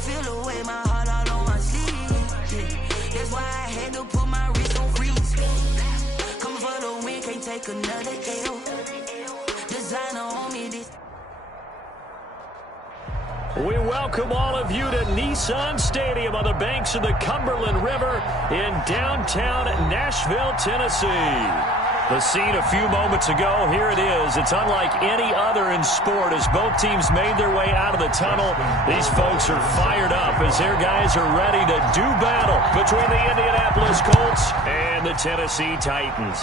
feel the way, my heart all on my sleeve. That's why I had to put my wrist on freeze. Coming for the win, can't take another L. Designer on me this. We welcome all of you to Nissan Stadium on the banks of the Cumberland River in downtown Nashville, Tennessee. The scene a few moments ago, here it is. It's unlike any other in sport as both teams made their way out of the tunnel. These folks are fired up as their guys are ready to do battle between the Indianapolis Colts and the Tennessee Titans.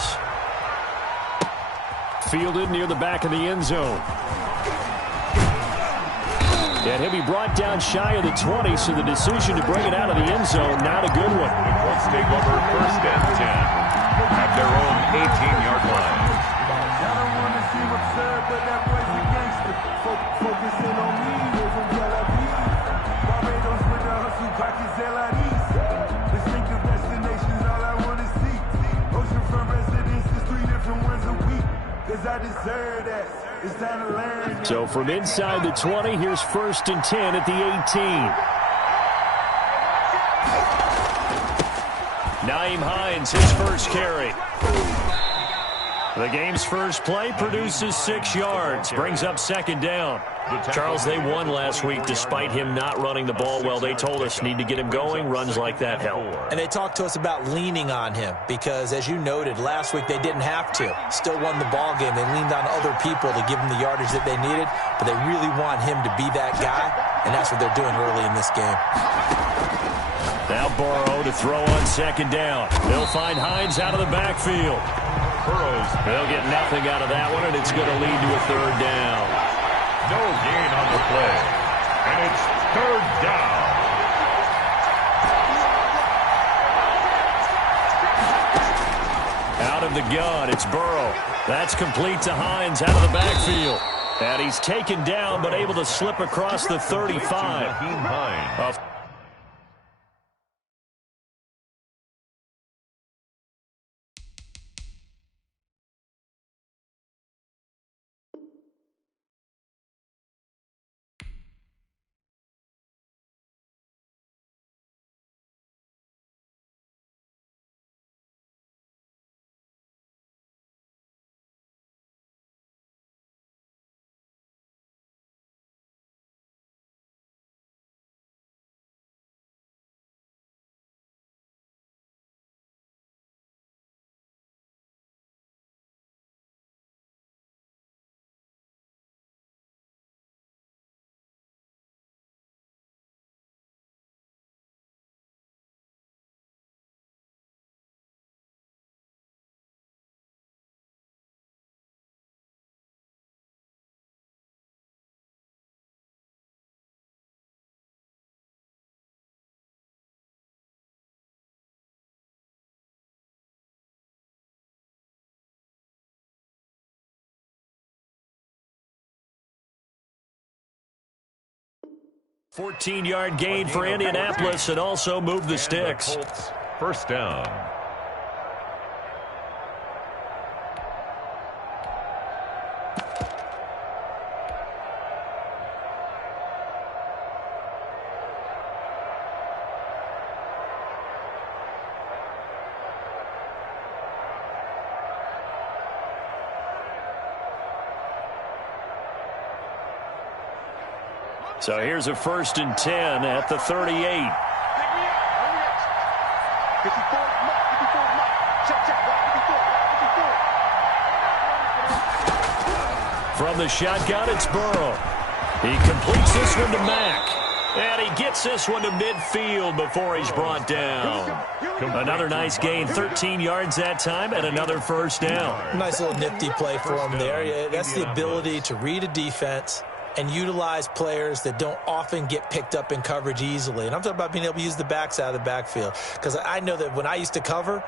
Fielded near the back of the end zone. And he'll be brought down shy of the 20, so the decision to bring it out of the end zone, not a good one. The Colts take over 1st and 10 at their own 18-yard line. I don't want to seem absurd, but that boy's a gangster. Focusing on me, we're from Tel Aviv. Barbados with the hustle, pockets LIDs. Distinctive destinations, all I want to see. Oceanfront residences, 3 different ones a week. Cause I deserve that. It's time to learn. So from inside the 20, here's 1st and 10 at the 18. Nyheim Hines, his first carry. The game's first play produces 6 yards, brings up 2nd down. Charles, they won last week despite him not running the ball well. They told us need to get him going. Runs like that help. And they talked to us about leaning on him because, as you noted, last week they didn't have to. Still won the ball game. They leaned on other people to give them the yardage that they needed, but they really want him to be that guy, and that's what they're doing early in this game. Now Burrow to throw on 2nd down. They'll find Hines out of the backfield. Burrows. They'll get nothing out of that one, and it's going to lead to a 3rd down. No gain on the play. And it's 3rd down. Out of the gun, it's Burrow. That's complete to Hines out of the backfield. And he's taken down, but able to slip across the 35. Nyheim Hines. $14-yard gain for Indianapolis and also move the sticks. Colts, 1st down. So here's a 1st and 10 at the 38. From the shotgun, it's Burrow. He completes this one to Mack. And he gets this one to midfield before he's brought down. Another nice gain, 13 yards that time, and another 1st down. Nice little nifty play for him there. That's the ability to read a defense and utilize players that don't often get picked up in coverage easily. And I'm talking about being able to use the backs out of the backfield. Because I know that when I used to cover,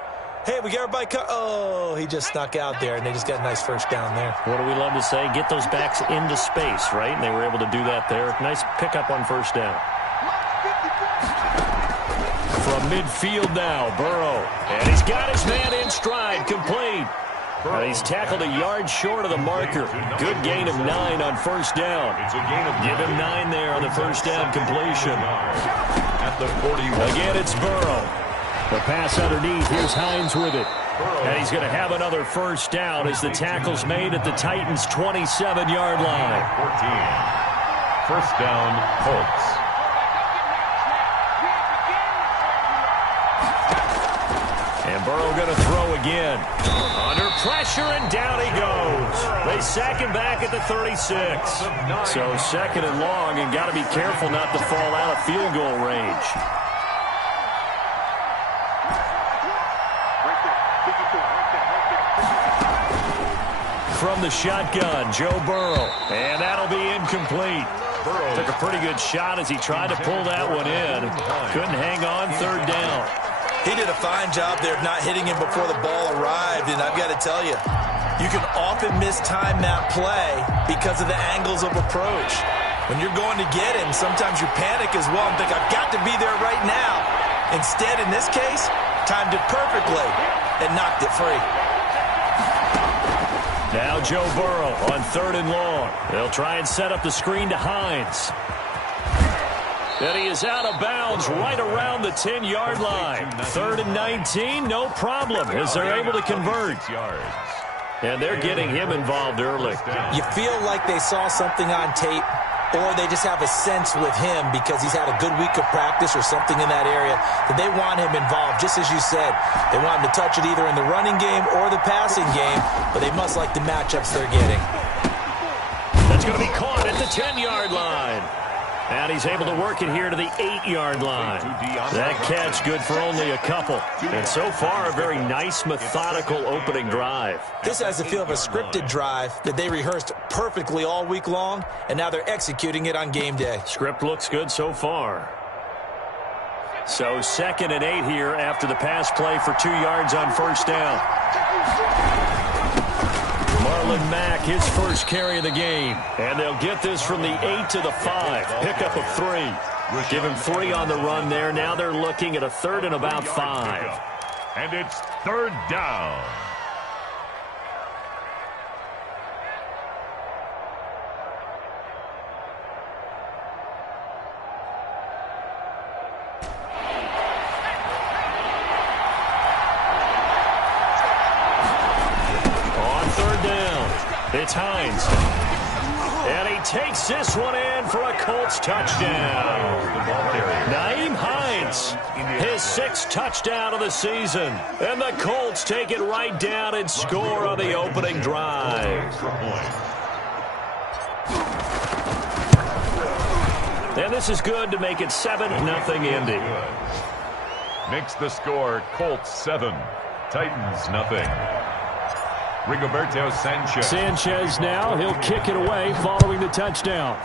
hey, we got everybody oh, he just snuck out there, and they just got a nice 1st down there. What do we love to say? Get those backs into space, right? And they were able to do that there. Nice pickup on 1st down. From midfield now, Burrow. And he's got his man in stride, complete. And he's tackled a yard short of the marker. Good gain of 9 on first down. Give him 9 there on the first down completion. At the 41. Again, it's Burrow. The pass underneath. Here's Hines with it. And he's going to have another first down as the tackle's made at the Titans' 27-yard line. 14. First down, Colts. And Burrow going to throw again. Under pressure, and down he goes. They sack him back at the 36. So second and long, and got to be careful not to fall out of field goal range. From the shotgun, Joe Burrow. And that'll be incomplete. Took a pretty good shot as he tried to pull that one in. Couldn't hang on, third down. He did a fine job there of not hitting him before the ball arrived, and I've got to tell you, you can often mistime that play because of the angles of approach. When you're going to get him, sometimes you panic as well and think, I've got to be there right now. Instead, in this case, timed it perfectly and knocked it free. Now Joe Burrow on third and long. They'll try and set up the screen to Hines. And he is out of bounds right around the 10-yard line. Third and 19, no problem, as they're able to convert. And they're getting him involved early. You feel like they saw something on tape, or they just have a sense with him because he's had a good week of practice or something in that area that they want him involved, just as you said. They want him to touch it either in the running game or the passing game, but they must like the matchups they're getting. That's going to be caught at the 10-yard line. And he's able to work it here to the 8-yard line. That catch good for only a couple. And so far, a very nice, methodical opening drive. This has the feel of a scripted drive that they rehearsed perfectly all week long, and now they're executing it on game day. Script looks good so far. So second and 8 here after the pass play for 2 yards on first down. Marlon Mack, his first carry of the game. And they'll get this from the 8 to the 5. Pickup of 3. Give him 3 on the run there. Now they're looking at a third and about 5. And it's third down. It's Hines. And he takes this one in for a Colts touchdown. Nyheim Hines, his 6th touchdown of the season. And the Colts take it right down and score on the opening drive. And this is good to make it 7-0 Indy. Makes the score Colts 7, Titans nothing. Rigoberto Sanchez. Sanchez now, he'll kick it away following the touchdown.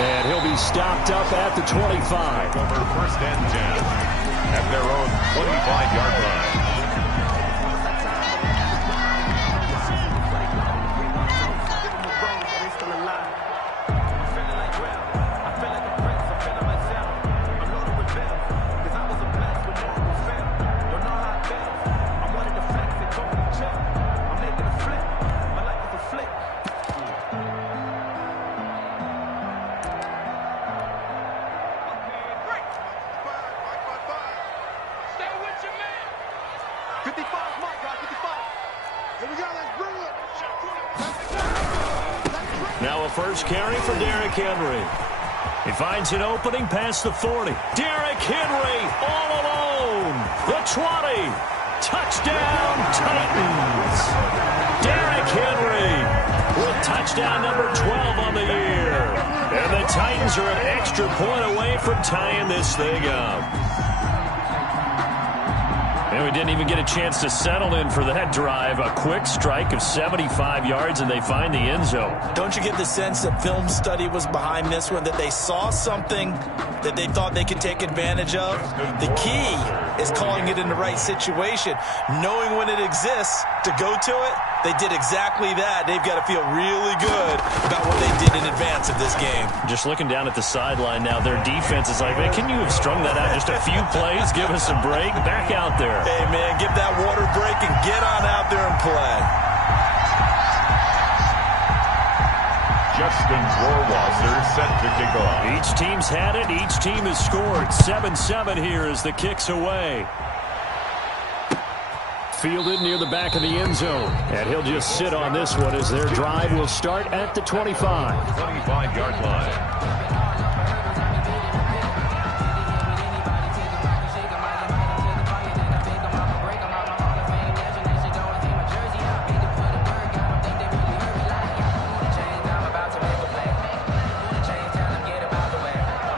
And he'll be stopped up at the 25. Over first and 10 at their own 25-yard line. Now a first carry for Derrick Henry. He finds an opening past the 40. Derrick Henry all alone. The 20. Touchdown Titans. Derrick Henry with touchdown number 12 on the year. And the Titans are an extra point away from tying this thing up. And we didn't even get a chance to settle in for that drive. A quick strike of 75 yards, and they find the end zone. Don't you get the sense that film study was behind this one, that they saw something that they thought they could take advantage of? The key is calling it in the right situation. Knowing when it exists to go to it, they did exactly that. They've got to feel really good about what they did in advance of this game. Just looking down at the sideline now, their defense is like, man, can you have strung that out just a few plays? Give us a break. Back out there. Hey, man, give that water break and get on out there and play. Justin Rohrwasser set to kick off. Each team's had it. Each team has scored. 7-7 here as the kick's away. Fielded near the back of the end zone. And he'll just sit on this one as their drive will start at the 25. 25-yard line.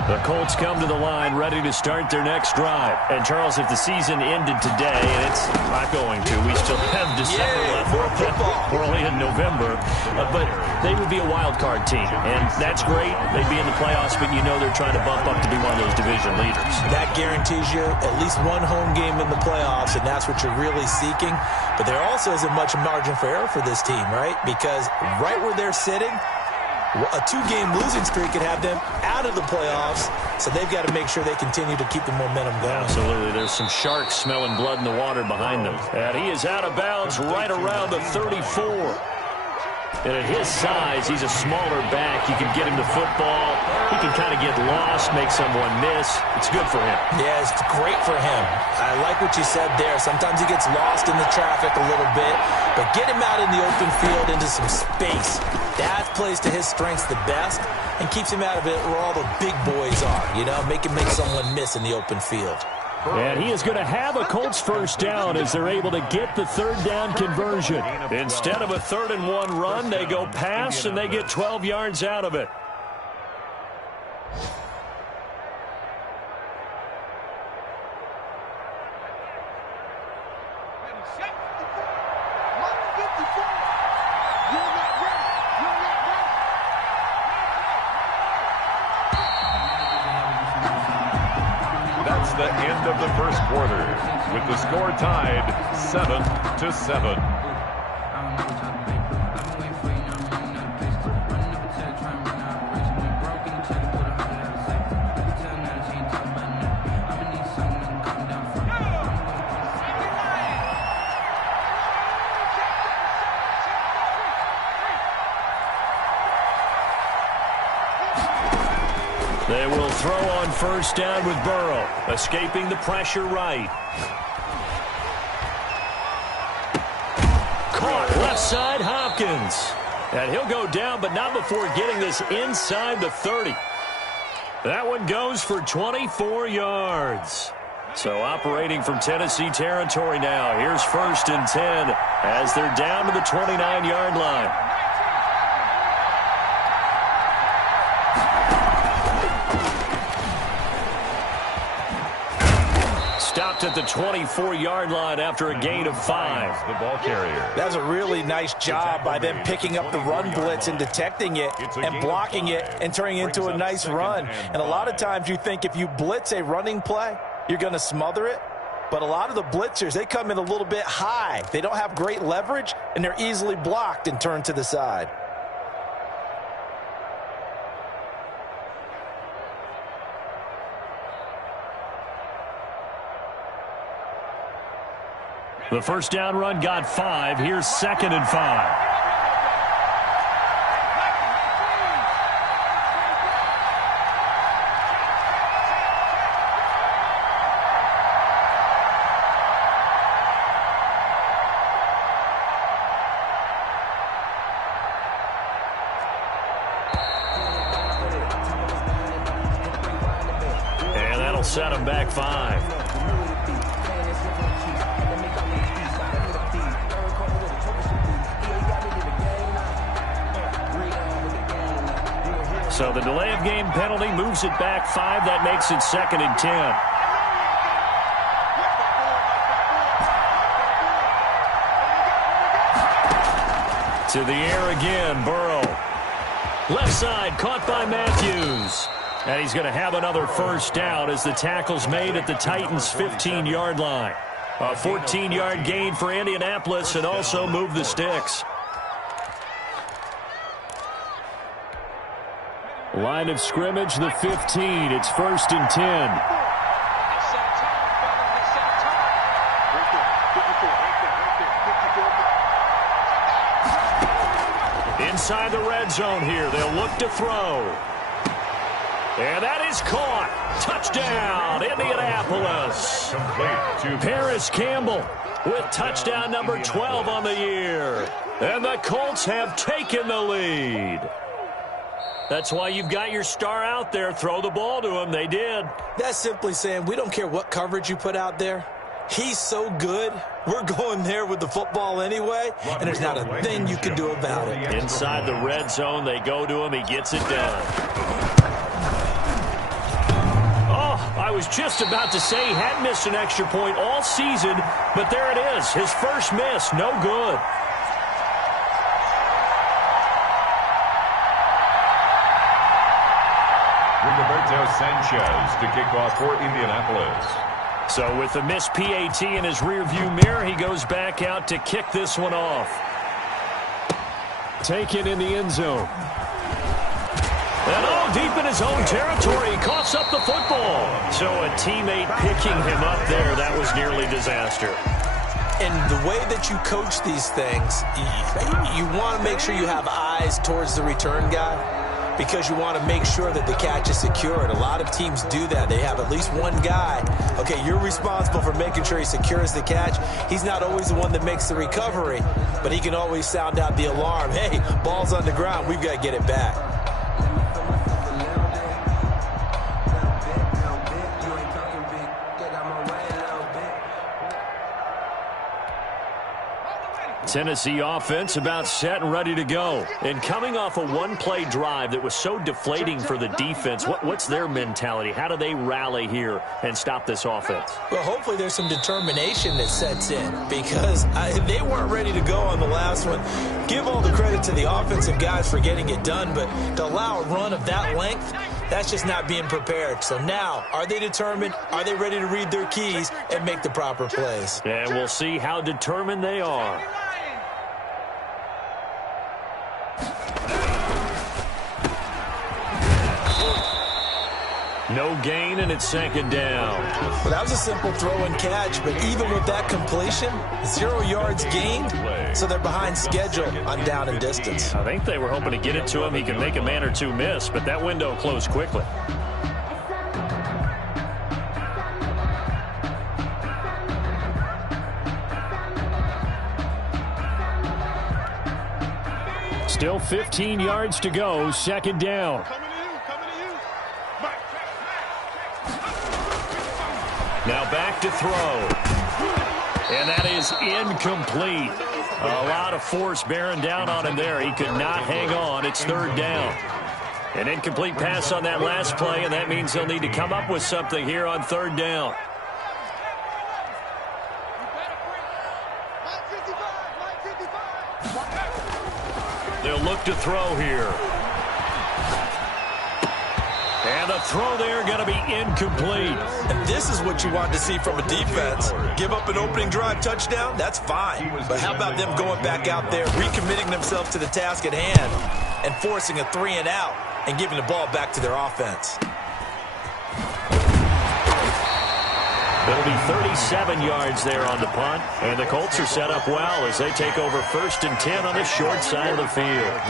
The Colts come to the line ready to start their next drive. And, Charles, if the season ended today, and it's not going to, we still have December left. We're only in November. But they would be a wild card team. And that's great. They'd be in the playoffs, but you know they're trying to bump up to be one of those division leaders. That guarantees you at least one home game in the playoffs, and that's what you're really seeking. But there also isn't much margin for error for this team, right? Because right where they're sitting, a two-game losing streak could have them out of the playoffs, so they've got to make sure they continue to keep the momentum going. Absolutely. There's some sharks smelling blood in the water behind them. And he is out of bounds right around the 34. And at his size, he's a smaller back. You can get him to football. He can kind of get lost, make someone miss. It's good for him. Yeah, it's great for him. I like what you said there. Sometimes he gets lost in the traffic a little bit, but get him out in the open field into some space. That plays to his strengths the best and keeps him out of it where all the big boys are, you know, make someone miss in the open field. And he is going to have a Colts first down as they're able to get the third down conversion. Instead of a 3rd-and-1 run, they go pass, and they get 12 yards out of it. The end of the first quarter, with the score tied 7-7. They will throw on first down with Burrow, escaping the pressure right. Caught left side, Hopkins. And he'll go down, but not before getting this inside the 30. That one goes for 24 yards. So operating from Tennessee territory now. Here's 1st and 10 as they're down to the 29-yard line. Stopped at the 24-yard line after a gain of 5. The ball carrier. That's a really nice job by them picking up the run blitz and detecting it and blocking it and turning it into a nice run. And a lot of times you think if you blitz a running play, you're going to smother it. But a lot of the blitzers, they come in a little bit high. They don't have great leverage, and they're easily blocked and turned to the side. The first down run got 5. Here's 2nd and 5. And that'll set him back 5. So the delay of game penalty moves it back 5. That makes it 2nd and 10. To the air again, Burrow. Left side, caught by Matthews. And he's going to have another first down as the tackle's made at the Titans' 15-yard line. A 14-yard gain for Indianapolis and also move the sticks. Line of scrimmage, the 15. It's 1st and 10. Inside the red zone here. They'll look to throw. And that is caught. Touchdown, Indianapolis. Complete to Paris Campbell with touchdown number 12 on the year. And the Colts have taken the lead. That's why you've got your star out there. Throw the ball to him. They did. That's simply saying we don't care what coverage you put out there. He's so good, we're going there with the football anyway, and there's not a thing you can do about it. Inside the red zone, they go to him. He gets it done. Oh, I was just about to say he hadn't missed an extra point all season, but there it is. His first miss, no good. Rigoberto Sanchez to kick off for Indianapolis. So with the missed PAT in his rearview mirror, he goes back out to kick this one off. Taken in the end zone. And all deep in his own territory, he coughs up the football. So a teammate picking him up there, that was nearly disaster. And the way that you coach these things, you want to make sure you have eyes towards the return guy, because you want to make sure that the catch is secured. A lot of teams do that. They have at least one guy. Okay, you're responsible for making sure he secures the catch. He's not always the one that makes the recovery, but he can always sound out the alarm. Hey, ball's on the ground. We've got to get it back. Tennessee offense about set and ready to go. And coming off a one-play drive that was so deflating for the defense, what's their mentality? How do they rally here and stop this offense? Well, hopefully there's some determination that sets in, because they weren't ready to go on the last one. Give all the credit to the offensive guys for getting it done, but to allow a run of that length, that's just not being prepared. So now, are they determined? Are they ready to read their keys and make the proper plays? And we'll see how determined they are. No gain, and it's second down. Well, that was a simple throw and catch, but even with that completion, 0 yards gained, so they're behind schedule on down and distance. I think they were hoping to get it to him. He could make a man or two miss, but that window closed quickly. Still 15 yards to go, second down. Now back to throw. And that is incomplete. A lot of force bearing down on him there. He could not hang on. It's third down. An incomplete pass on that last play, and that means he'll need to come up with something here on third down. They'll look to throw here. And the throw there going to be incomplete. And this is what you want to see from a defense. Give up an opening drive touchdown, that's fine. But how about them going back out there, recommitting themselves to the task at hand, and forcing a 3-and-out and giving the ball back to their offense? It'll be 37 yards there on the punt. And the Colts are set up well as they take over 1st and 10 on the short side of the field.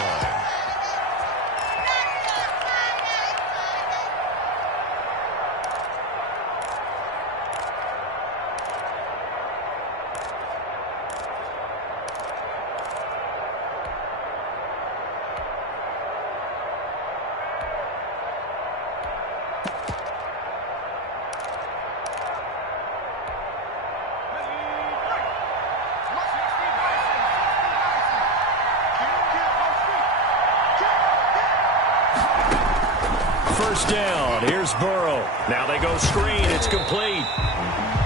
First down. Here's Burrow. Now they go screen. It's complete.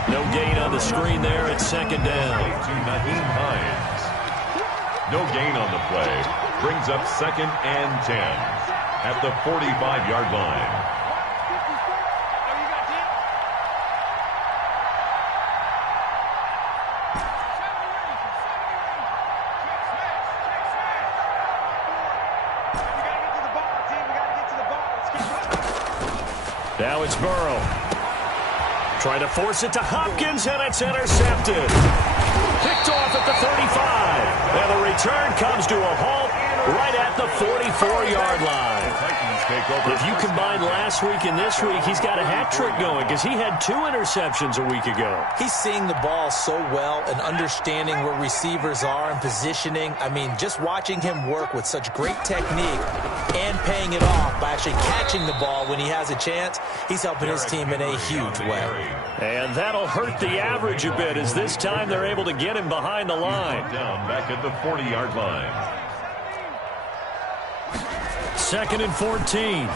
No gain on the screen there. It's second down. To Naheem Hines. No gain on the play. Brings up 2nd and 10 at the 45-yard line. Now it's Burrow. Trying to force it to Hopkins, and it's intercepted. Picked off at the 35. And the return comes to a halt right at the 44-yard line. If you combine last week and this week, he's got a hat trick going because he had 2 interceptions a week ago. He's seeing the ball so well and understanding where receivers are and positioning. I mean, just watching him work with such great technique and paying it off by actually catching the ball when he has a chance, he's helping his team in a huge way. And that'll hurt the average a bit as this time they're able to get him behind the line. Down back at the 40-yard line. 2nd and 14.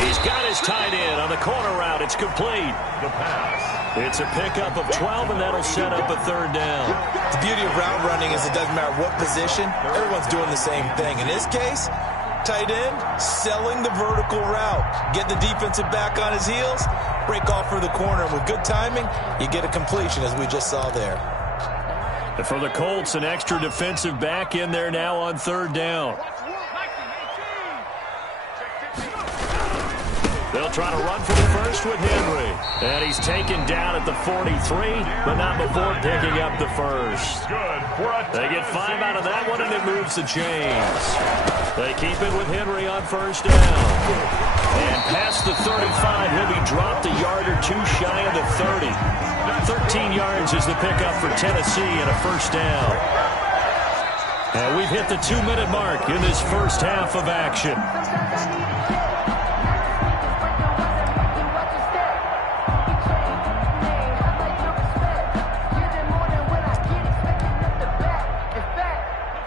He's got his tight end on the corner route. It's complete. The pass. It's a pickup of 12, and that'll set up a 3rd down. The beauty of route running is it doesn't matter what position. Everyone's doing the same thing. In this case, tight end, selling the vertical route. Get the defensive back on his heels, break off for the corner. And with good timing, you get a completion, as we just saw there. And for the Colts, an extra defensive back in there now on 3rd down. They'll try to run for the first with Henry. And he's taken down at the 43, but not before picking up the first. They get 5 out of that one, and it moves the chains. They keep it with Henry on 1st down. And past the 35, he'll be dropped a yard or 2 shy of the 30. 13 yards is the pickup for Tennessee and a 1st down. And we've hit the 2-minute mark in this first half of action.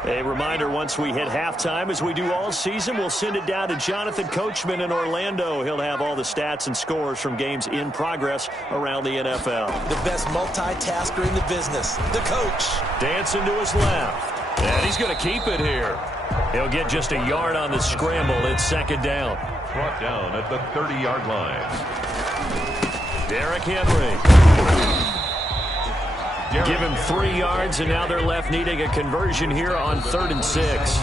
A reminder, once we hit halftime, as we do all season, we'll send it down to Jonathan Coachman in Orlando. He'll have all the stats and scores from games in progress around the NFL. The best multitasker in the business, the coach. Dancing to his left. And he's going to keep it here. He'll get just a yard on the scramble. It's 2nd down. Brought down at the 30-yard line. Derrick Henry. Give him 3 yards, and now they're left needing a conversion here on 3rd and 6.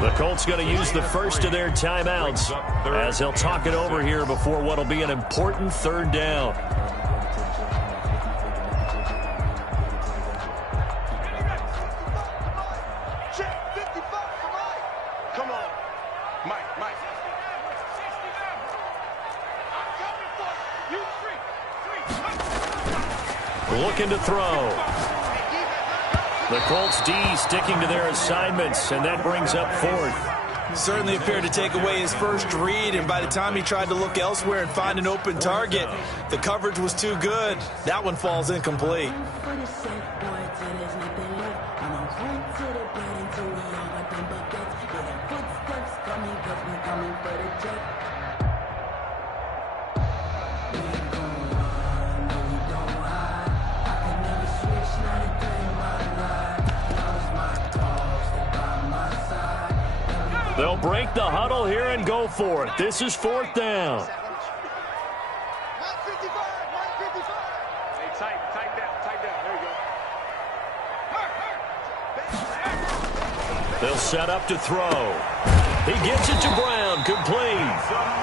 The Colts going to use the first of their timeouts as he'll talk it over here before what will be an important 3rd down. Come on. Mike. Looking to throw. The Colts D sticking to their assignments, and that brings up 4th. Certainly appeared to take away his first read, and by the time he tried to look elsewhere and find an open target, the coverage was too good. That one falls incomplete. They'll break the huddle here and go for it. This is 4th down. Hey, tight down. There you go. They'll set up to throw. He gets it to Brown, complete.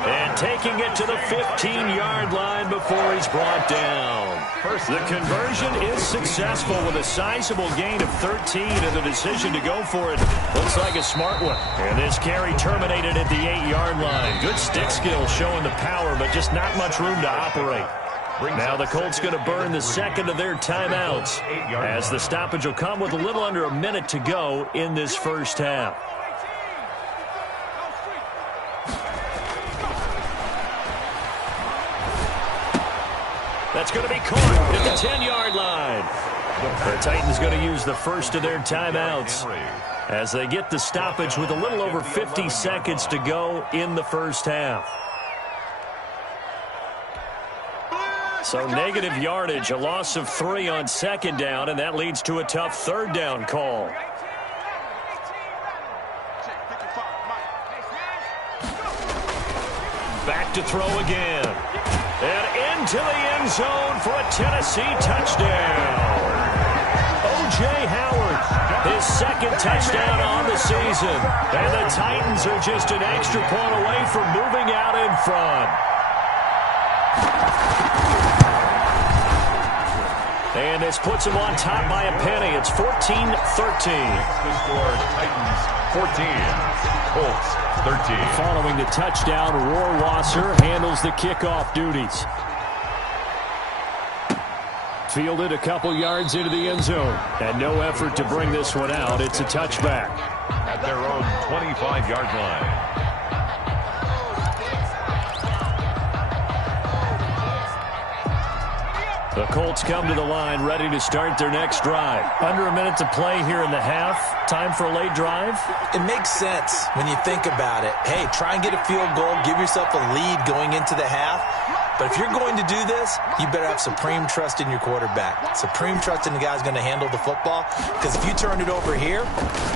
And taking it to the 15-yard line before he's brought down. The conversion is successful with a sizable gain of 13, and the decision to go for it looks like a smart one. And this carry terminated at the 8-yard line. Good stick skill showing the power, but just not much room to operate. Now the Colts going to burn the 2nd of their timeouts as the stoppage will come with a little under a minute to go in this first half. That's going to be caught at the 10-yard line. The Titans going to use the first of their timeouts as they get the stoppage with a little over 50 seconds to go in the first half. So negative yardage, a loss of 3 on 2nd down, and that leads to a tough 3rd down call. Back to throw again. And into the end zone for a Tennessee touchdown. O.J. O.J. Howard, his second touchdown on the season. And the Titans are just an extra point away from moving out in front. And this puts them on top by a penny. It's 14-13. The score, Titans 14, Colts 13. Following the touchdown, Rohrwasser handles the kickoff duties. Fielded a couple yards into the end zone. And no effort to bring this one out. It's a touchback. At their own 25-yard line. The Colts come to the line ready to start their next drive. Under a minute to play here in the half. Time for a late drive. It makes sense when you think about it. Hey, try and get a field goal. Give yourself a lead going into the half. But if you're going to do this, you better have supreme trust in your quarterback. Supreme trust in the guy who's going to handle the football. Because if you turn it over here,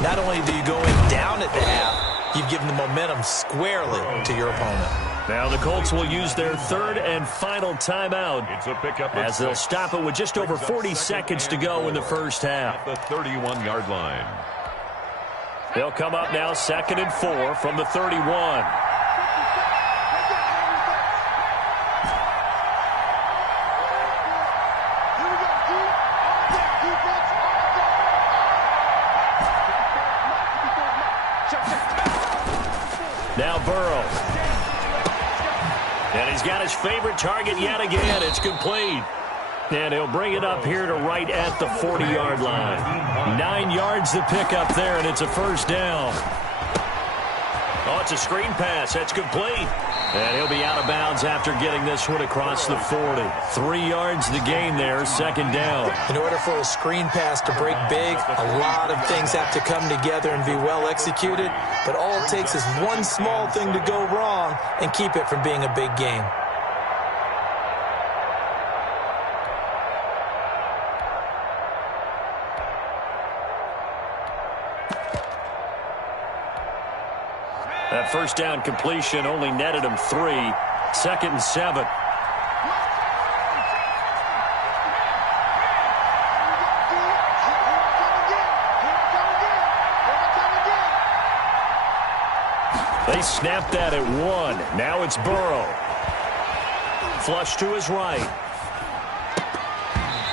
not only do you go in down at the half, you've given the momentum squarely to your opponent. Now the Colts will use their third and final timeout It's a pickup as they'll stop it with just over 40 seconds to go in the first half. At the 31-yard line. They'll come up now 2nd and 4 from the 31. Now Burrow. And he's got his favorite target yet again. It's complete. And he'll bring it up here to right at the 40-yard line. 9 yards to pick up there, and it's a first down. Oh, it's a screen pass. That's complete. And he'll be out of bounds after getting this one across the 40. 3 yards to gain there, second down. In order for a screen pass to break big, a lot of things have to come together and be well executed. But all it takes is one small thing to go wrong and keep it from being a big game. That first down completion only netted him 3. 2nd and 7. They snapped that at 1. Now it's Burrow. Flush to his right.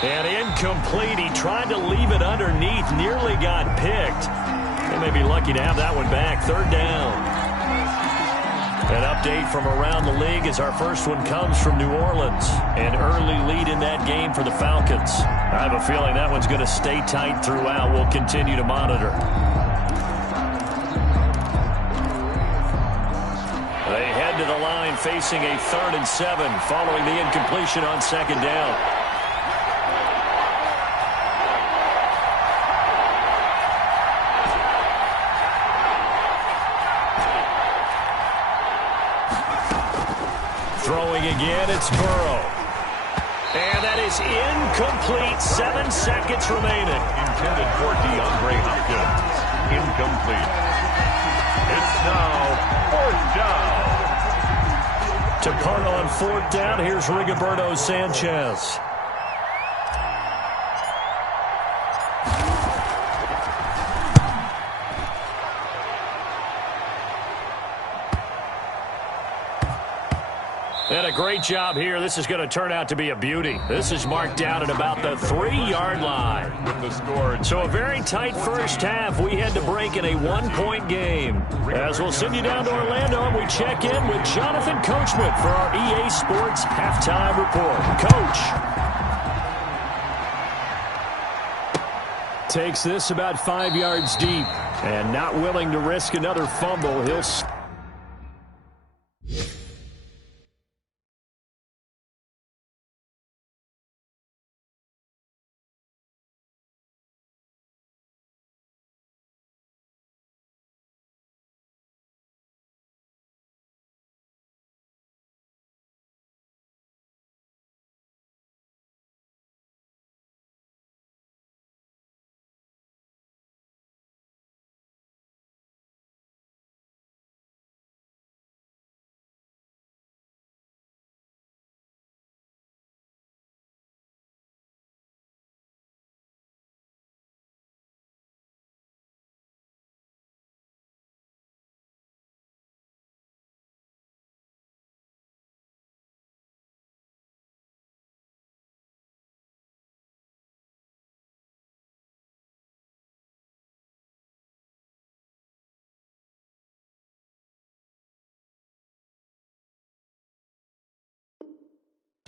And incomplete. He tried to leave it underneath. Nearly got picked. They may be lucky to have that one back. 3rd down. An update from around the league as our first one comes from New Orleans. An early lead in that game for the Falcons. I have a feeling that one's going to stay tight throughout. We'll continue to monitor. They head to the line facing a 3rd and 7 following the incompletion on 2nd down. Throwing again, it's Burrow. And that is incomplete. 7 seconds remaining. Intended for DeAndre Hopkins. Incomplete. It's now 4th down. To punt on 4th down, here's Rigoberto Sanchez. And a great job here. This is going to turn out to be a beauty. This is marked down at about the 3-yard line. With the score. So a very tight first half. We had to break in a 1-point game. As we'll send you down to Orlando, and we check in with Jonathan Coachman for our EA Sports Halftime Report. Coach. Takes this about 5 yards deep. And not willing to risk another fumble, he'll...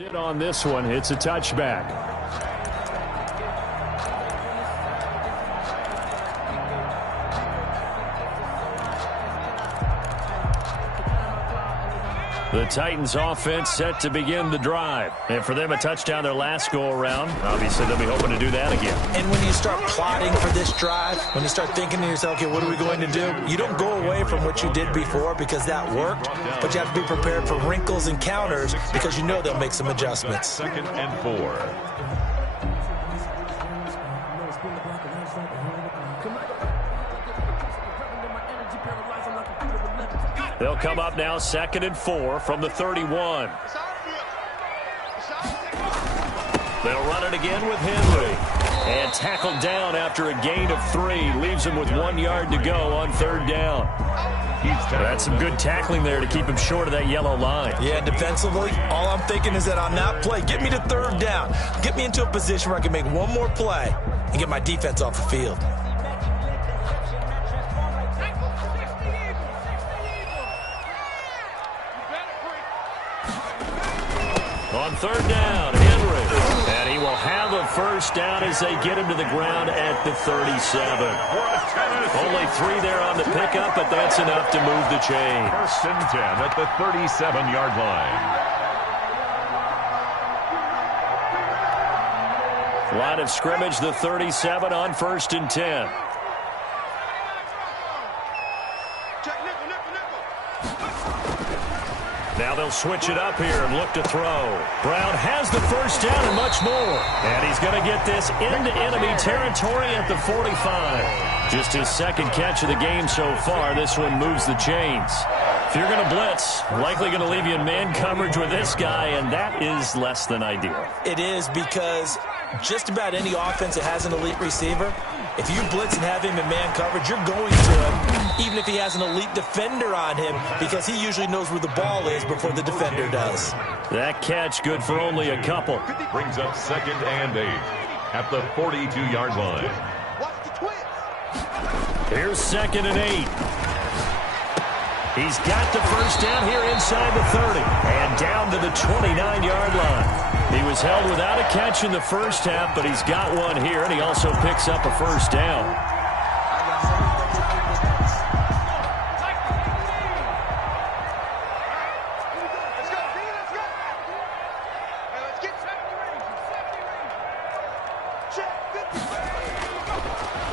On this one, it's a touchback. The Titans offense set to begin the drive. And for them, a touchdown their last go-around. Obviously, they'll be hoping to do that again. And when you start plotting for this drive, when you start thinking to yourself, okay, what are we going to do? You don't go away from what you did before because that worked, but you have to be prepared for wrinkles and counters because you know they'll make some adjustments. 2nd and 4. They'll come up now 2nd and 4 from the 31. They'll run it again with Henry. And tackled down after a gain of 3. Leaves him with 1 yard to go on 3rd down. That's some good tackling there to keep him short of that yellow line. Yeah, defensively, all I'm thinking is that on that play, get me to 3rd down. Get me into a position where I can make one more play and get my defense off the field. On 3rd down, Henry. And he will have a 1st down as they get him to the ground at the 37. Only 3 there on the pickup, but that's enough to move the chain. 1st and 10 at the 37-yard line. Line of scrimmage, the 37 on 1st and 10. Now they'll switch it up here and look to throw. Brown has the 1st down and much more. And he's going to get this into enemy territory at the 45. Just his 2nd catch of the game so far. This one moves the chains. If you're going to blitz, likely going to leave you in man coverage with this guy, and that is less than ideal. It is because just about any offense that has an elite receiver, if you blitz and have him in man coverage, you're going to him, even if he has an elite defender on him, because he usually knows where the ball is before the defender does. That catch good for only a couple. Brings up 2nd and 8 at the 42-yard line. Here's 2nd and 8. He's got the 1st down here inside the 30 and down to the 29-yard line. He was held without a catch in the 1st half, but he's got one here, and he also picks up a 1st down.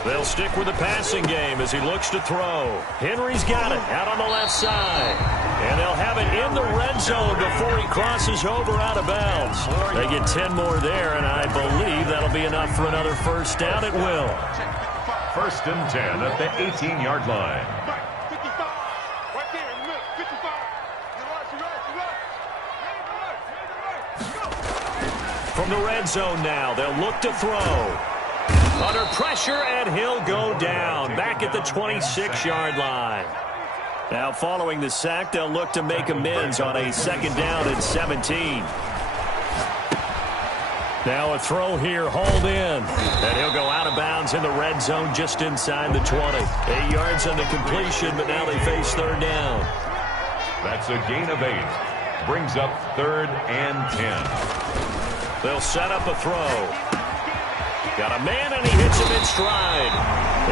They'll stick with the passing game as he looks to throw. Henry's got it out on the left side. And they'll have it in the red zone before he crosses over out of bounds. They get 10 more there, and I believe that'll be enough for another 1st down. It will. 1st and 10 at the 18-yard line. From the red zone now, they'll look to throw. Under pressure, and he'll go down. Back at the 26-yard line. Now, following the sack, they'll look to make amends on a 2nd down and 17. Now a throw here, hauled in. And he'll go out of bounds in the red zone just inside the 20. 8 yards on the completion, but now they face 3rd down. That's a gain of 8. Brings up 3rd and 10. They'll set up a throw. Got a man, and he hits him in stride.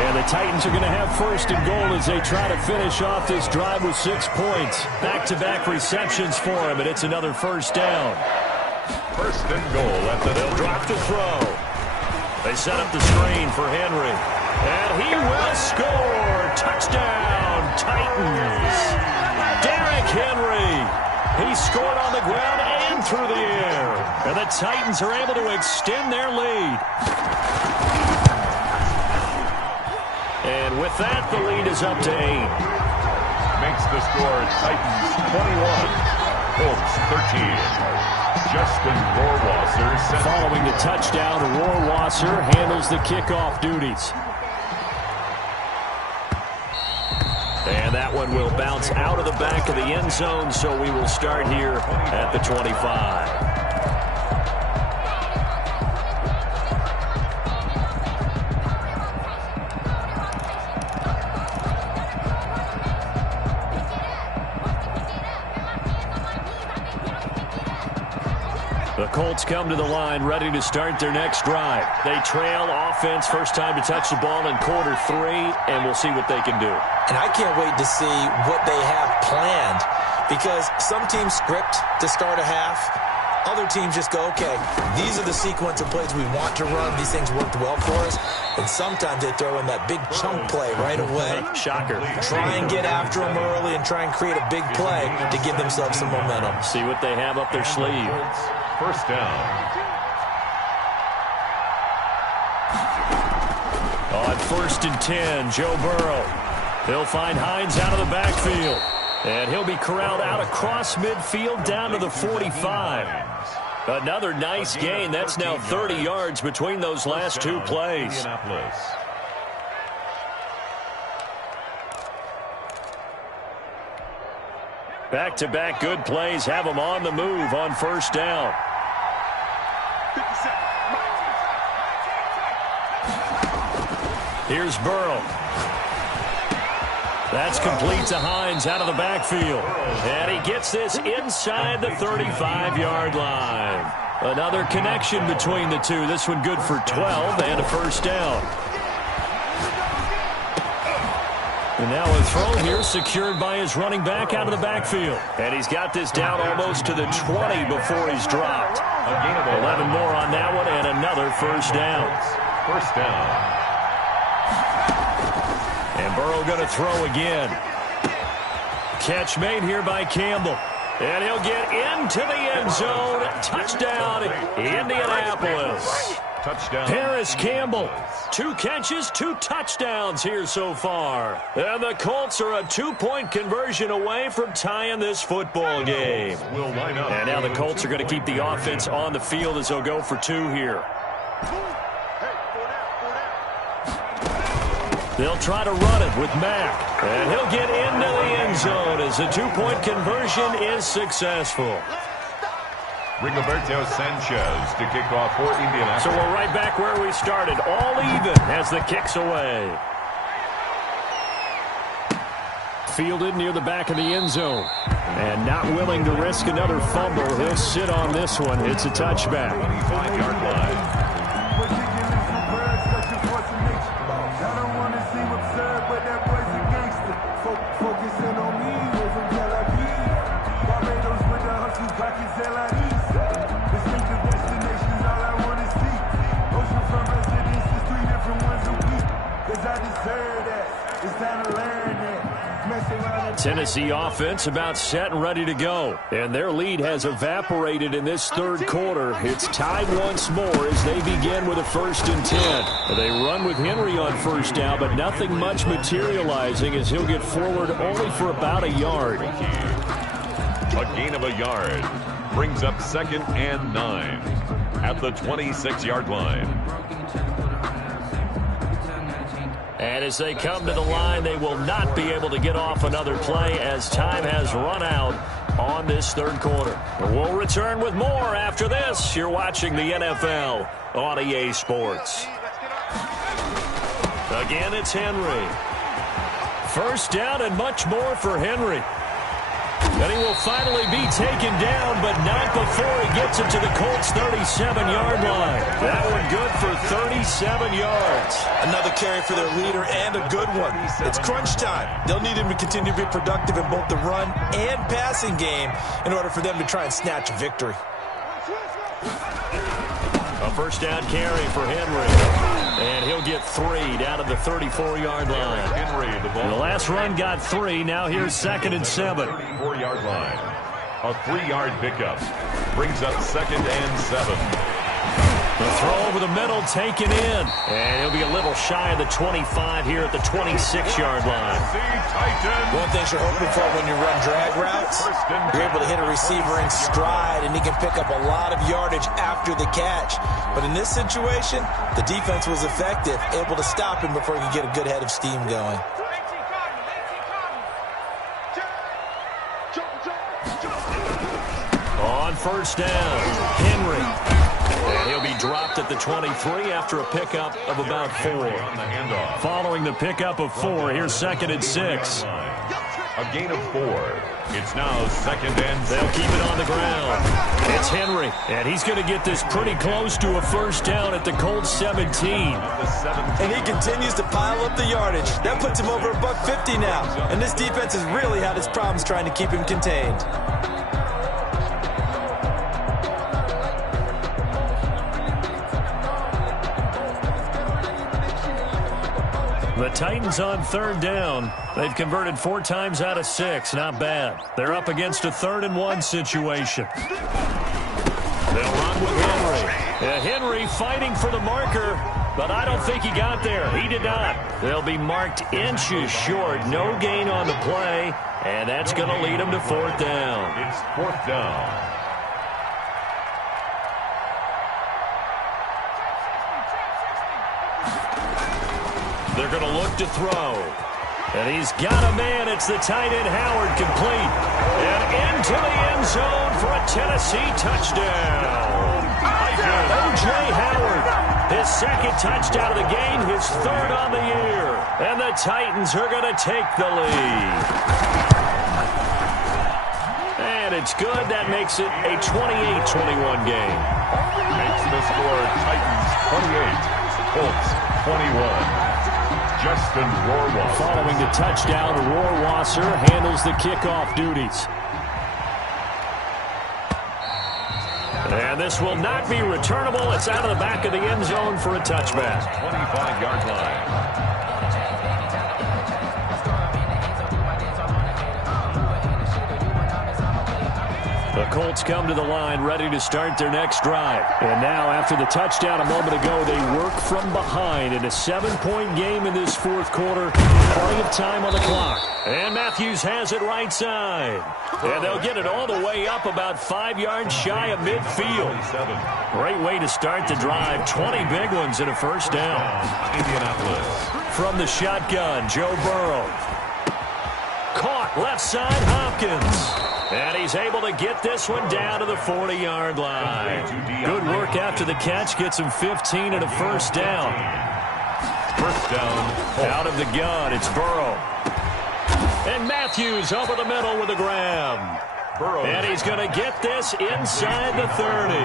And the Titans are going to have 1st and goal as they try to finish off this drive with 6 points. Back-to-back receptions for him, and it's another 1st down. 1st and goal at the... They'll drop to throw. They set up the screen for Henry. And he will score. Touchdown, Titans. Derrick Henry. He scored on the ground and through the air. And the Titans are able to extend their lead. And with that, the lead is up to 8. Makes the score Titans 21, Colts 13. Justin Rohrwasser. Following the touchdown, Rohrwasser handles the kickoff duties. And that one will bounce out of the back of the end zone, so we will start here at the 25. Colts come to the line ready to start their next drive. They trail offense, first time to touch the ball in quarter 3, and we'll see what they can do. And I can't wait to see what they have planned, because some teams script to start a half. Other teams just go, okay, these are the sequence of plays we want to run. These things worked well for us. And sometimes they throw in that big chunk play right away. Shocker. Try and get after them early and try and create a big play to give themselves some momentum. See what they have up their sleeve. First down. On 1st and 10, Joe Burrow. He'll find Hines out of the backfield. And he'll be corralled out across midfield down to the 45. Another nice gain. That's now 30 yards between those last 2 plays. Back-to-back good plays have them on the move on 1st down. Here's Burrow. That's complete to Hines out of the backfield. And he gets this inside the 35-yard line. Another connection between the two. This one good for 12 and a 1st down. And now a throw here secured by his running back out of the backfield. And he's got this down almost to the 20 before he's dropped. 11 more on that one and another 1st down. 1st down. And Burrow going to throw again. Catch made here by Campbell. And he'll get into the end zone. Touchdown, Indianapolis. Touchdown. Paris Campbell. 2 catches, 2 touchdowns here so far. And the Colts are a 2-point conversion away from tying this football game. And now the Colts are going to keep the offense on the field as they'll go for 2 here. They'll try to run it with Mack. And he'll get into the end zone as the 2-point conversion is successful. Rigoberto Sanchez to kick off for Indianapolis. So we're right back where we started, all even as the kick's away. Fielded near the back of the end zone. And not willing to risk another fumble. He'll sit on this one. It's a touchback. 25-yard line. Tennessee offense about set and ready to go. And their lead has evaporated in this 3rd quarter. It's tied once more as they begin with a 1st and 10. They run with Henry on 1st down, but nothing much materializing as he'll get forward only for about a yard. A gain of a yard brings up 2nd and 9 at the 26-yard line. And as they come to the line, they will not be able to get off another play as time has run out on this 3rd quarter. We'll return with more after this. You're watching the NFL on EA Sports. Again, it's Henry. 1st down and much more for Henry. And he will finally be taken down, but not before he gets it to the Colts' 37-yard line. That one good for 37 yards. Another carry for their leader and a good one. It's crunch time. They'll need him to continue to be productive in both the run and passing game in order for them to try and snatch a victory. A 1st down carry for Henry. And he'll get 3 down to the 34-yard line. Henry, the last run got 3. Now here's 2nd and 7. 34-yard line. A 3-yard pickup brings up 2nd and 7. The throw over the middle taken in. And he'll be a little shy of the 25 here at the 26-yard line. One thing you're hoping for when you run drag routes, you're able to hit a receiver in stride, and he can pick up a lot of yardage after the catch. But in this situation, the defense was effective, able to stop him before he could get a good head of steam going. On 1st down, Henry. And he'll be dropped at the 23 after a pickup of about 4. Following the pickup of 4, here's 2nd and 6. A gain of 4. It's now second and they'll keep it on the ground. It's Henry, and he's going to get this pretty close to a first down at the Colts 17. And he continues to pile up the yardage. That puts him over $150 now. And this defense has really had its problems trying to keep him contained. The Titans on third down. They've converted 4 times out of 6. Not bad. They're up against a 3rd and 1 situation. They'll run with Henry. Henry fighting for the marker, but I don't think he got there. He did not. They'll be marked inches short. No gain on the play, and that's going to lead them to 4th down. It's 4th down. They're going to look to throw. And he's got a man. It's the tight end, Howard, complete. And into the end zone for a Tennessee touchdown. O.J. Howard, his 2nd touchdown of the game, his 3rd on the year. And the Titans are going to take the lead. And it's good. That makes it a 28-21 game. Makes the score Titans 28, Colts 21. Justin Rohrwasser. Following the touchdown, Rohrwasser handles the kickoff duties. And this will not be returnable. It's out of the back of the end zone for a touchback. 25-yard line. The Colts come to the line ready to start their next drive. And now, after the touchdown a moment ago, they work from behind in a 7-point game in this 4th quarter. Plenty of time on the clock. And Matthews has it right side. And they'll get it all the way up about 5 yards shy of midfield. Great way to start the drive. 20 big ones in a first down. Indianapolis. From the shotgun, Joe Burrow. Caught left side, Hopkins. And he's able to get this one down to the 40-yard line. Good work after the catch. Gets him 15 and a first down. First down. Out of the gun, it's Burrow. And Matthews over the middle with a grab. Burrow. And he's going to get this inside the 30.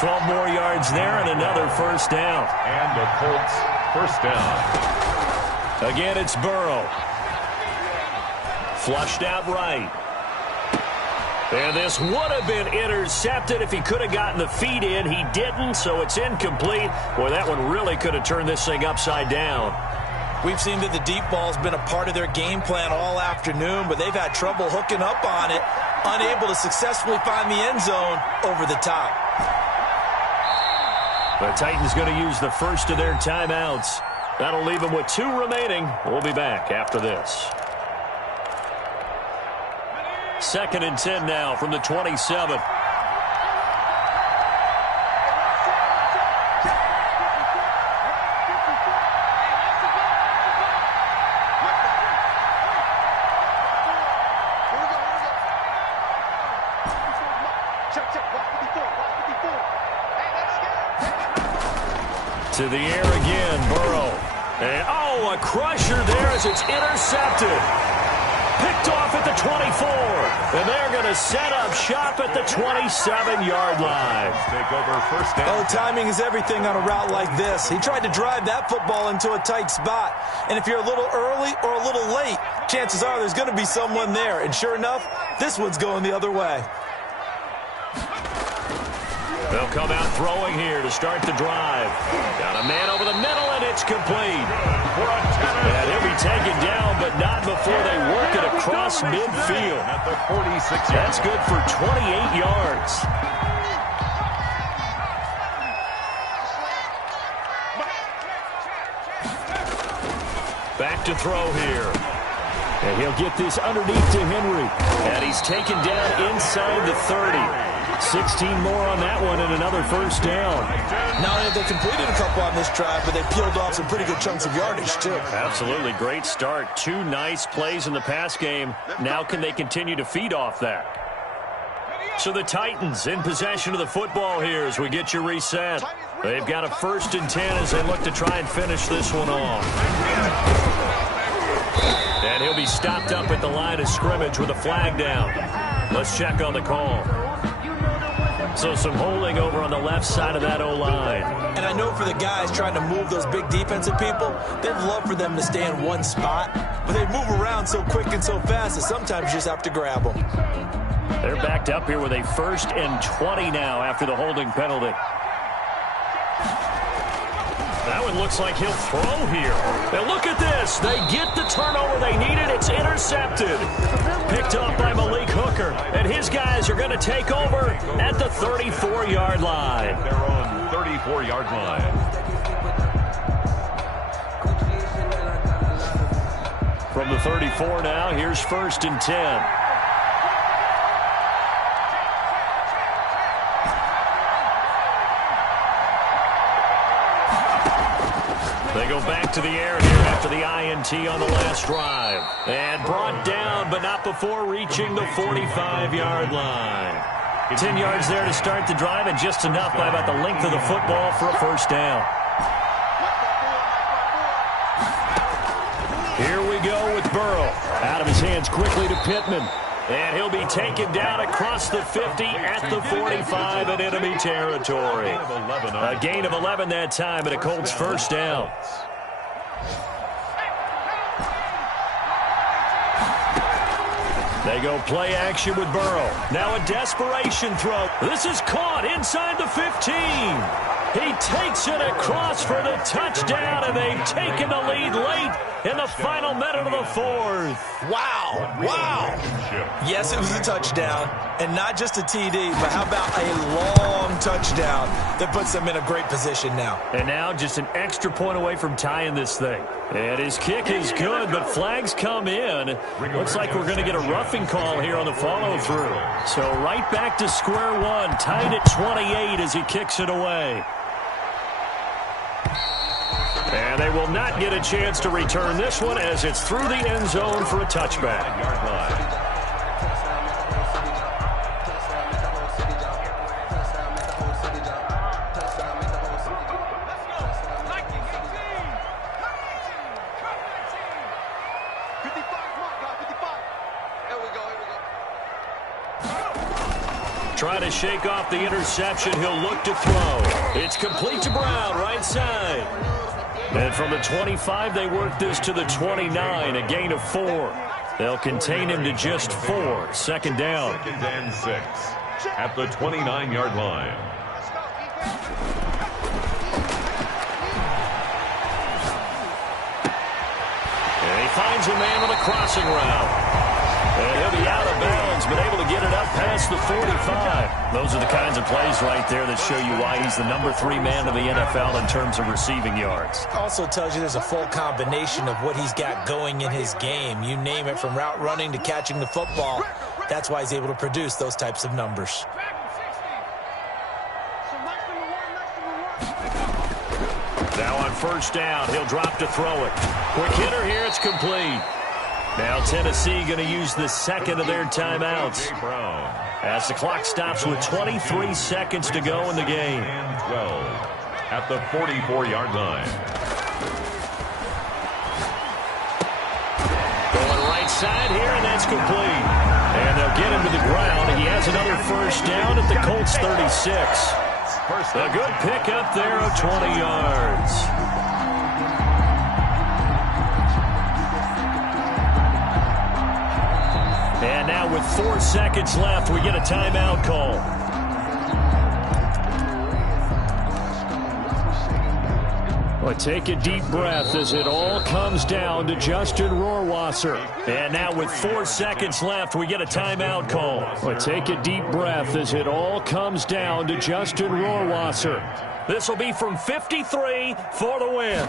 12 more yards there and another first down. And the Colts first down. Again, it's Burrow. Flushed out right. And this would have been intercepted if he could have gotten the feet in. He didn't, so it's incomplete. Boy, that one really could have turned this thing upside down. We've seen that the deep ball's been a part of their game plan all afternoon, but they've had trouble hooking up on it, unable to successfully find the end zone over the top. The Titans going to use the first of their timeouts. That'll leave them with 2 remaining. We'll be back after this. 2nd and 10 now from the 27. To the air again, Burrow. And, a crusher there as it's intercepted. Picked off at the 24. And they're going to set up shop at the 27-yard line. Take over first down. Timing is everything on a route like this. He tried to drive that football into a tight spot. And if you're a little early or a little late, chances are there's going to be someone there. And sure enough, this one's going the other way. They'll come out throwing here to start the drive. Got a man over the middle, and it's complete. And he'll be taken down, but not before they work it across midfield. At the 46. That's good for 28 yards. Back to throw here. And he'll get this underneath to Henry. And he's taken down inside the 30. 16 more on that one and another first down. Not only have they completed a couple on this drive, but they peeled off some pretty good chunks of yardage, too. Absolutely. Great start. 2 nice plays in the pass game. Now can they continue to feed off that? So the Titans in possession of the football here as we get you reset. They've got a 1st and 10 as they look to try and finish this one off. And And he'll be stopped up at the line of scrimmage with a flag down. Let's check on the call. So some holding over on the left side of that O-line. And I know for the guys trying to move those big defensive people, they'd love for them to stay in one spot, but they move around so quick and so fast that sometimes you just have to grab them. They're backed up here with a 1st and 20 now after the holding penalty. That one looks like he'll throw here. Now look at this. They get the turnover they needed. It's intercepted. Picked off by Malik Hooker. And his guys are going to take over at the 34-yard line. They're on 34-yard line. From the 34 now, here's 1st and 10. They go back to the air here after the INT on the last drive. And brought down, but not before reaching the 45-yard line. 10 yards there to start the drive, and just enough by about the length of the football for a 1st down. Here we go with Burrow. Out of his hands quickly to Pittman. And he'll be taken down across the 50 at the 45 in enemy territory. A gain of 11 that time, and a Colts 1st down. They go play action with Burrow. Now a desperation throw. This is caught inside the 15. He takes it across for the touchdown, and they've taken the lead late in the final minute of the 4th. Wow. Wow. Yes, it was a touchdown, and not just a TD, but how about a long touchdown that puts them in a great position now. And now just an extra point away from tying this thing. And his kick is good, but flags come in. Looks like we're going to get a roughing call here on the follow-through. So right back to square one, tied at 28 as he kicks it away. And they will not get a chance to return this one as it's through the end zone for a touchback. Trying to shake off the interception. He'll look to throw. It's complete to Brown, right side. And from the 25, they work this to the 29, a gain of 4. They'll contain him to just 4. 2nd down. 2nd and 6 at the 29-yard line. And he finds a man with a crossing route. And he'll be out of bounds, but able to get it up past the 45. Those are the kinds of plays right there that show you why he's the number 3 man of the NFL in terms of receiving yards. Also tells you there's a full combination of what he's got going in his game. You name it, from route running to catching the football. That's why he's able to produce those types of numbers. Now on 1st down, he'll drop to throw it. Quick hitter here, it's complete. Now Tennessee going to use the 2nd of their timeouts as the clock stops with 23 seconds to go in the game. And 12 at the 44-yard line. Going right side here, and that's complete. And they'll get him to the ground, and he has another 1st down at the Colts 36. A good pickup there of 20 yards. And now with 4 seconds left, we get a timeout call. Well, take a deep breath as it all comes down to Justin Rohrwasser. And now with 4 seconds left, we get a timeout call. Well, take a deep breath as it all comes down to Justin Rohrwasser. This will be from 53 for the win.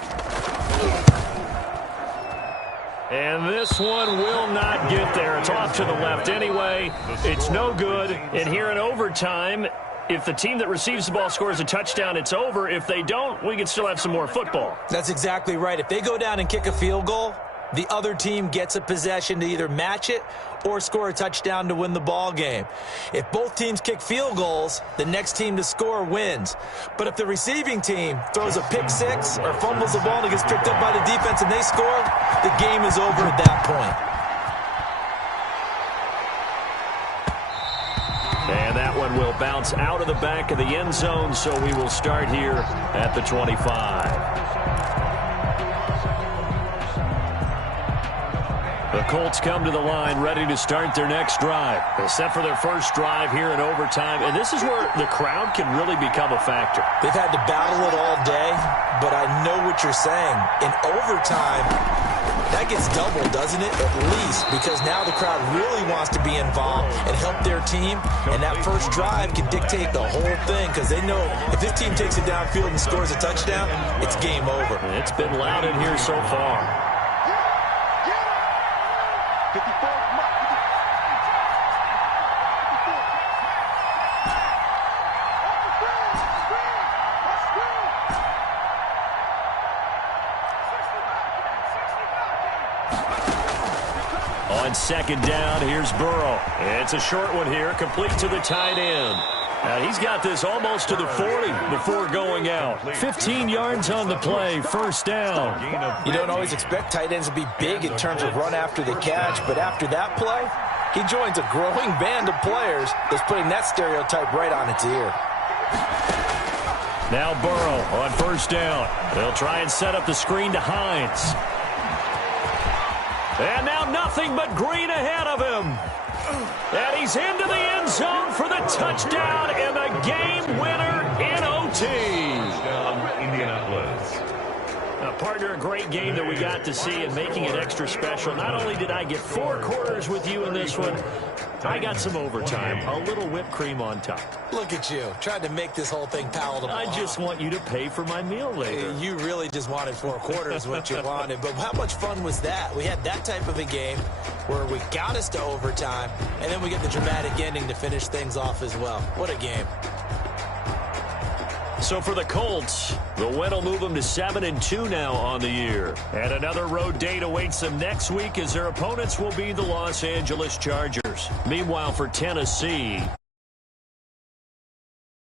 And this one will not get there. It's off to the left anyway. It's no good. And here in overtime, if the team that receives the ball scores a touchdown, it's over. If they don't, we can still have some more football. That's exactly right. If they go down and kick a field goal, the other team gets a possession to either match it or score a touchdown to win the ball game. If both teams kick field goals, the next team to score wins. But if the receiving team throws a pick six or fumbles the ball and it gets picked up by the defense and they score, the game is over at that point. And that one will bounce out of the back of the end zone, so we will start here at the 25. The Colts come to the line ready to start their next drive. They're set for their first drive here in overtime, and this is where the crowd can really become a factor. They've had to battle it all day, but I know what you're saying. In overtime, that gets doubled, doesn't it? At least, because now the crowd really wants to be involved and help their team, and that first drive can dictate the whole thing because they know if this team takes it downfield and scores a touchdown, it's game over. It's been loud in here so far. On second down, here's Burrow. It's a short one here, complete to the tight end. Now he's got this almost to the 40 before going out. 15 yards on the play, first down. You don't always expect tight ends to be big in terms of run after the catch, but after that play, he joins a growing band of players that's putting that stereotype right on its ear. Now Burrow on first down. They'll try and set up the screen to Hines. And now nothing but green ahead of him. And he's into the end zone for the touchdown and the game winner in OT. Indianapolis. Partner, a great game that we got to see and making it extra special. Not only did I get 4 quarters with you in this one, I got some overtime, a little whipped cream on top. Look at you, trying to make this whole thing palatable. I just want you to pay for my meal later. You really just wanted 4 quarters, what you wanted. But how much fun was that? We had that type of a game where we got us to overtime, and then we get the dramatic ending to finish things off as well. What a game. So for the Colts, the win will move them to 7-2 now on the year. And another road date awaits them next week as their opponents will be the Los Angeles Chargers. Meanwhile, for Tennessee,